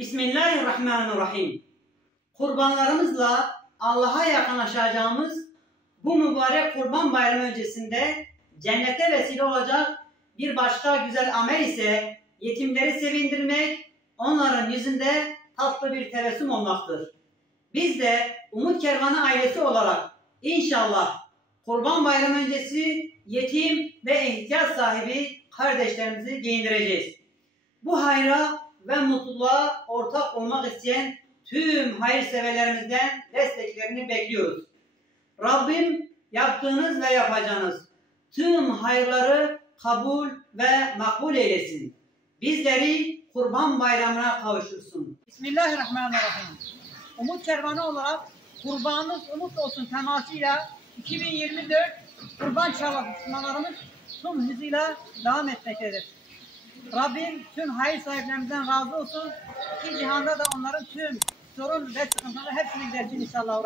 Bismillahirrahmanirrahim. Kurbanlarımızla Allah'a yakınlaşacağımız bu mübarek Kurban Bayramı öncesinde cennete vesile olacak bir başka güzel amel ise yetimleri sevindirmek, onların yüzünde tatlı bir tebessüm olmaktır. Biz de Umut Kervanı ailesi olarak inşallah Kurban Bayramı öncesi yetim ve ihtiyaç sahibi kardeşlerimizi giyindireceğiz. Bu hayra ve mutluluğa ortak olmak isteyen tüm hayırseverlerimizden desteklerini bekliyoruz. Rabbim yaptığınız ve yapacağınız tüm hayırları kabul ve makbul eylesin. Bizleri Kurban Bayramı'na kavuştursun. Bismillahirrahmanirrahim. Umut Kervanı olarak kurbanınız umut olsun temasıyla 2024 kurban çalışmalarımız tüm hızıyla devam etmektedir. Rabbim tüm hayır sahiplerimizden razı olsun. İki cihanda da onların tüm sorun ve sıkıntıları hepsini gidersin inşallah.